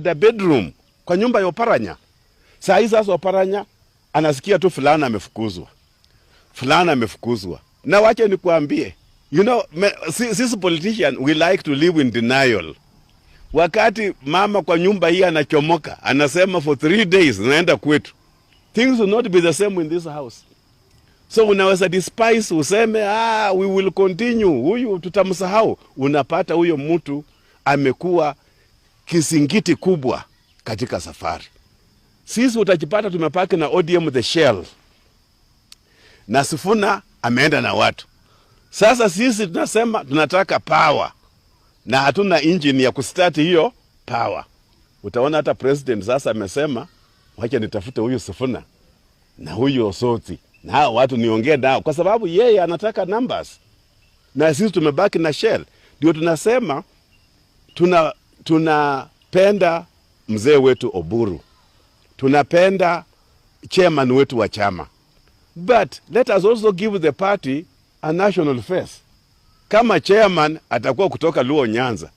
the bedroom kwa nyumba ya Oparanya. Saa hizi sasa Oparanya anasikia tu fulana amefukuzwa. Fulana amefukuzwa. Na wacha nikuambie, you know, sisi politician we like to live in denial. Wakati mama kwa nyumba hii anachomoka, anasema for 3 days naenda kwetu. Things will not be the same in this house. So unaweza despise useme we will continue, huyu tutamsahau. Unapata huyo mtu amekuwa kisingiti kubwa katika safari. Sisi utajipata tumepaki na ODM the shell. Na Sifuna ameenda na watu. Sasa sisi tunasema tunataka power. Na hatuna engine ya kustart hiyo power. Utaona hata president sasa amesema wacha nitafute huyu Sifuna na huyu Osoti na hao watu niongee nao, kwa sababu yeye anataka numbers. Na sisi tumebaki na shell. Ndio tunasema tunapenda mzee wetu Oburu. Tunapenda chairman wetu wa chama. But let us also give the party a national face. Kama chairman atakuwa kutoka Luo Nyanza,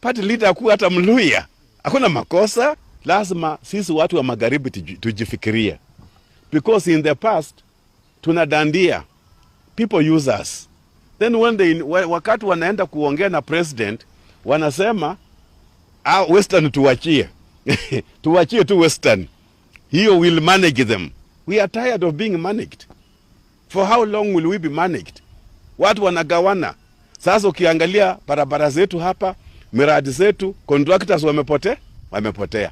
party leader akuwa hata Mluya, hakuna makosa. Lazima sisi watu wa magharibi tujifikiria. Because in the past, tunadandia. People use us. Then wakati wanaenda kuongea na president, wanasema, Western tuwachie. Tuwachie tu Western. Hiyo will manage them. We are tired of being managed. For how long will we be managed? Watu wanagawana. Sasa ukiangalia barabara zetu hapa, miradi zetu, contractors wamepotea.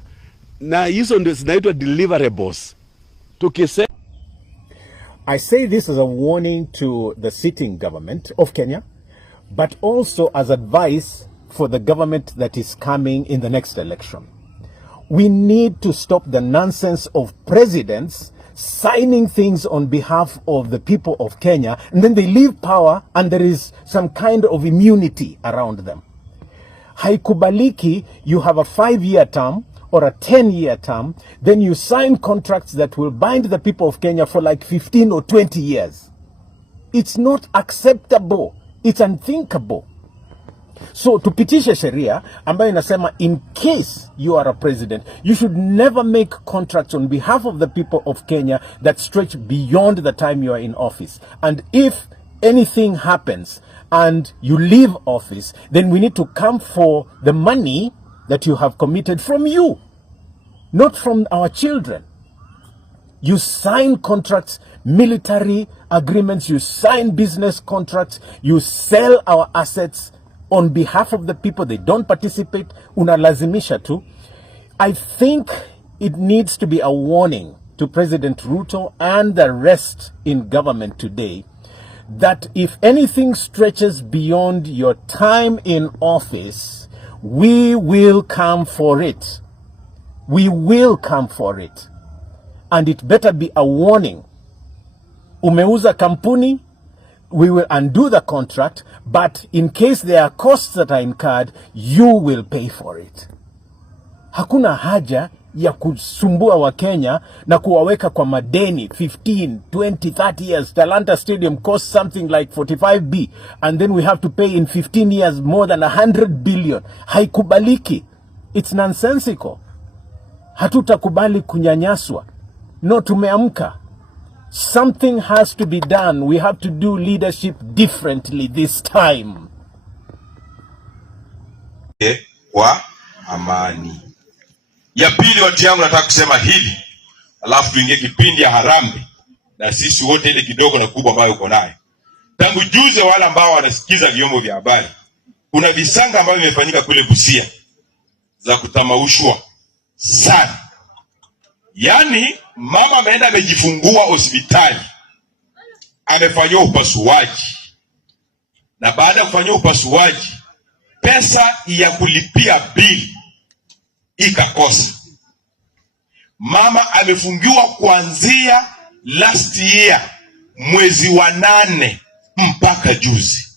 Na hizo ndio zinaitwa deliverables. I say this as a warning to the sitting government of Kenya, but also as advice for the government that is coming in the next election. We need to stop the nonsense of presidents signing things on behalf of the people of Kenya, and then they leave power and there is some kind of immunity around them. Haikubaliki, you have a 5-year term or a 10-year term, then you sign contracts that will bind the people of Kenya for like 15 or 20 years. It's not acceptable. It's unthinkable. So tupitishe sheria ambayo inasema in case you are a president, you should never make contracts on behalf of the people of Kenya that stretch beyond the time you are in office. And if anything happens and you leave office, then we need to come for the money that you have committed from you, not from our children. You sign contracts, military agreements, you sign business contracts, you sell our assets on behalf of the people. They don't participate. Unalazimisha tu. I think it needs to be a warning to President Ruto and the rest in government today that if anything stretches beyond your time in office, we will come for it. We will come for it. And it better be a warning. Umeuza kampuni, we will undo the contract, but in case there are costs that are incurred, you will pay for it. Hakuna haja ya kusumbua wa Kenya na kuwaweka kwa madeni 15, 20, 30 years. Talanta Stadium costs something like 45B, and then we have to pay in 15 years more than 100 billion. Haikubaliki. It's nonsensical. Hatutakubali kunyanyaswa. No, tumeamka. Something has to be done. We have to do leadership differently this time. Kwa amani. Ya pili, watu yangu, nataka kusema hili, alafu tuingie kipindi ya harambe na sisi wote ile kidogo na kubwa ambayo uko nayo. Tangu juzi wale ambao wanasikiza vyombo vya habari, kuna visanga ambavyo vimefanyika kule Busia za kutamaushwa sana. Yani mama ameenda amejifungua hospitali, amefanywa upasuaji, na baada ya kufanywa upasuaji pesa ya kulipia bili ikakosa. Mama amefungiwa kuanzia last year mwezi wa 8 mpaka juzi.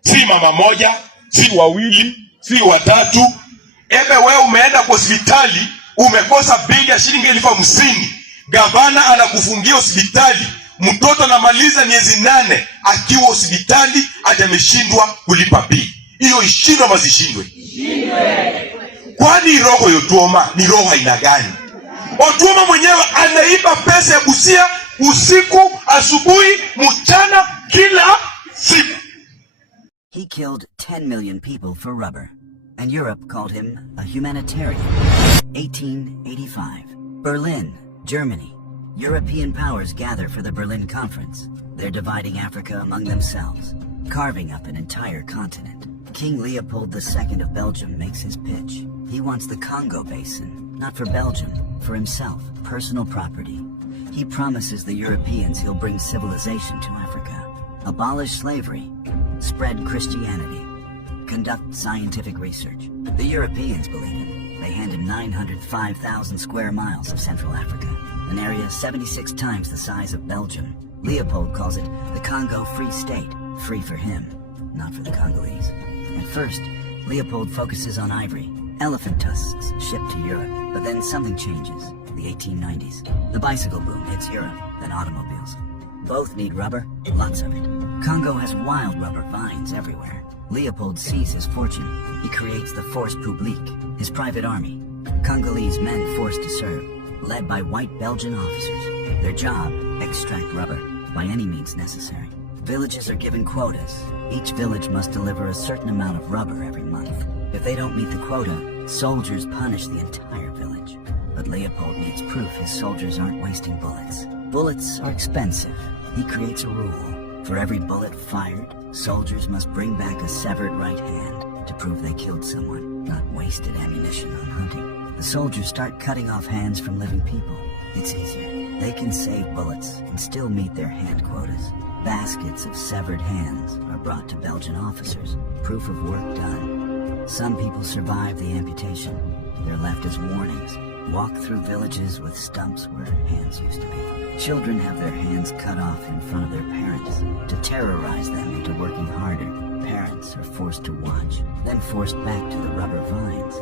Si mama moja, si wawili, si watatu. Wewe umeenda kwa hospitali, umekosa bili ya shilingi 50,000. Gavana anakufungia hospitali, mtoto anamaliza miezi 8 akiwa hospitali, hata ameshindwa kulipa bili. Hiyo ishindwe mazishindwe. Kwani Kwani roho ya Otuoma ni roho aina gani? Otuoma mwenyewe anaiba pesa ya Busia usiku, asubuhi, mchana, kila siku. He killed 10 million people for rubber, and Europe called him a humanitarian. 1885. Berlin, Germany. European powers gather for the Berlin Conference. They're dividing Africa among themselves, carving up an entire continent. King Leopold II of Belgium makes his pitch. He wants the Congo Basin, not for Belgium, for himself, personal property. He promises the Europeans he'll bring civilization to Africa, abolish slavery, spread Christianity, conduct scientific research. The Europeans believe him. They hand him 905,000 square miles of Central Africa, an area 76 times the size of Belgium. Leopold calls it the Congo Free State, free for him, not for the Congolese. At first, Leopold focuses on ivory, elephant tusks shipped to Europe, but then something changes. The 1890s. The bicycle boom hits Europe, then automobiles. Both need rubber, lots of it. Congo has wild rubber vines everywhere. Leopold sees his fortune. He creates the Force Publique, his private army. Congolese men forced to serve, led by white Belgian officers. Their job, extract rubber, by any means necessary. Villages are given quotas. Each village must deliver a certain amount of rubber every month. If they don't meet the quota, soldiers punish the entire village. But Leopold needs proof his soldiers aren't wasting bullets. Bullets are expensive. He creates a rule. For every bullet fired, soldiers must bring back a severed right hand to prove they killed someone, not wasted ammunition on hunting. The soldiers start cutting off hands from living people. It's easier. They can save bullets and still meet their hand quotas. Baskets of severed hands are brought to Belgian officers, proof of work done. Some people survive the amputation. They're left as warnings. Walk through villages with stumps where hands used to be. Children have their hands cut off in front of their parents to terrorize them into working harder. Parents are forced to watch, then forced back to the rubber vines.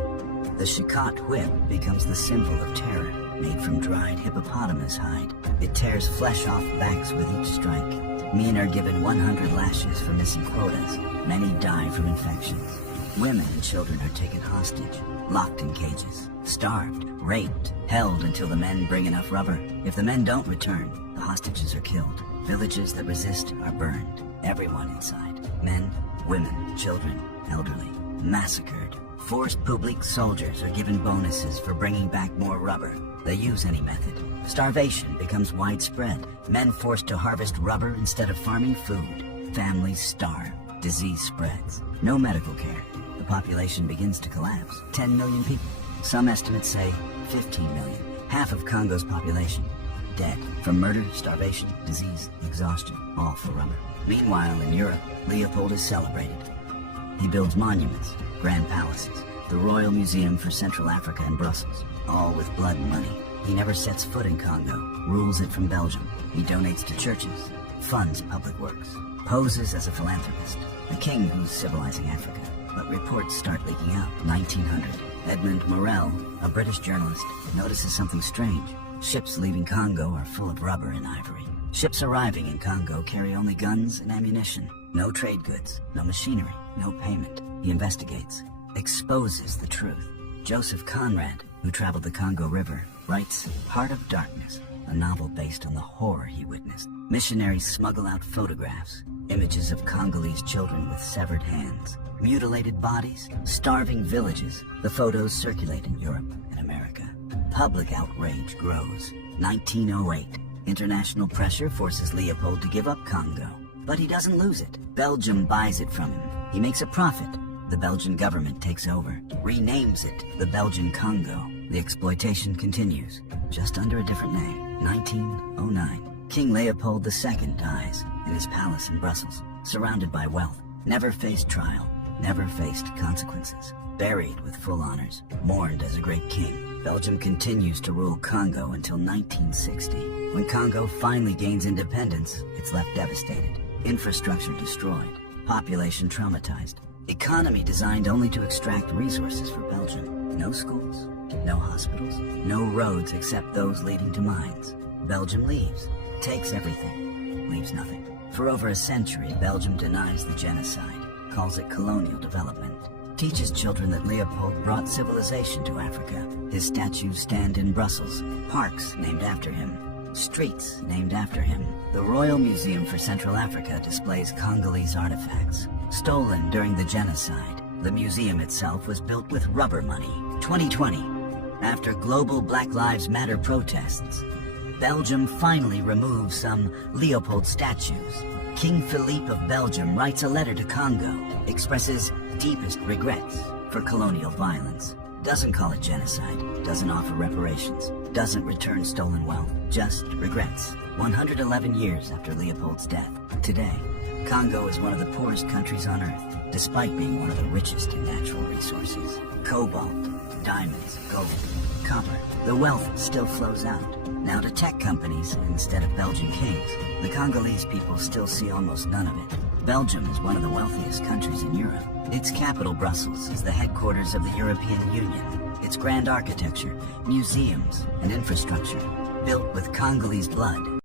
The Shikot whip becomes the symbol of terror, made from dried hippopotamus hide. It tears flesh off backs with each strike. Men are given 100 lashes for missing quotas. Many die from infections. Women and children are taken hostage, locked in cages, starved, raped, held until the men bring enough rubber. If the men don't return, the hostages are killed. Villages that resist are burned. Everyone inside. Men, women, children, elderly. Massacred. Force Publique soldiers are given bonuses for bringing back more rubber. They use any method. Starvation becomes widespread. Men forced to harvest rubber instead of farming food. Families starve. Disease spreads. No medical care. The population begins to collapse. 10 million people. Some estimates say 15 million. Half of Congo's population dead from murder, starvation, disease, exhaustion, all for rubber. Meanwhile, in Europe, Leopold is celebrated. He builds monuments, grand palaces, the Royal Museum for Central Africa in Brussels, all with blood money. He never sets foot in Congo, rules it from Belgium. He donates to churches, funds public works, poses as a philanthropist, a king who's civilizing Africa. But reports start leaking out. 1900, Edmund Morel, a British journalist, notices something strange. Ships leaving Congo are full of rubber and ivory. Ships arriving in Congo carry only guns and ammunition. No trade goods, no machinery, no payment. He investigates, exposes the truth. Joseph Conrad, who traveled the Congo River, writes Heart of Darkness, a novel based on the horror he witnessed. Missionaries smuggle out photographs, images of Congolese children with severed hands, mutilated bodies, starving villages. The photos circulate in Europe and America. Public outrage grows. 1908, international pressure forces Leopold to give up Congo. But he doesn't lose it. Belgium buys it from him. He makes a profit. The Belgian government takes over, renames it the Belgian Congo. The exploitation continues, just under a different name. 1909. King Leopold II dies in his palace in Brussels, surrounded by wealth. Never faced trial, never faced consequences. Buried with full honors, mourned as a great king. Belgium continues to rule Congo until 1960. When Congo finally gains independence, it's left devastated. Infrastructure destroyed, population traumatized, economy designed only to extract resources for Belgium. No schools, no hospitals, no roads except those leading to mines. Belgium leaves, takes everything, leaves nothing. For over a century, Belgium denies the genocide, calls it colonial development. teaches children that Leopold brought civilization to Africa. His statues stand in Brussels, parks named after him, streets named after him. The Royal Museum for Central Africa displays Congolese artifacts, stolen during the genocide. The museum itself was built with rubber money. 2020, after global Black Lives Matter protests, Belgium finally removed some Leopold statues. King Philippe of Belgium writes a letter to Congo, expresses deepest regrets for colonial violence, doesn't call it genocide, doesn't offer reparations, doesn't return stolen wealth, just regrets. 111 years after Leopold's death. Today, Congo is one of the poorest countries on earth, despite being one of the richest in natural resources. Cobalt, diamonds, gold, copper. The wealth still flows out, now to tech companies instead of Belgian kings. The Congolese people still see almost none of it. Belgium is one of the wealthiest countries in Europe. Its capital, Brussels, is the headquarters of the European Union. Its grand architecture, museums, and infrastructure, built with Congolese blood,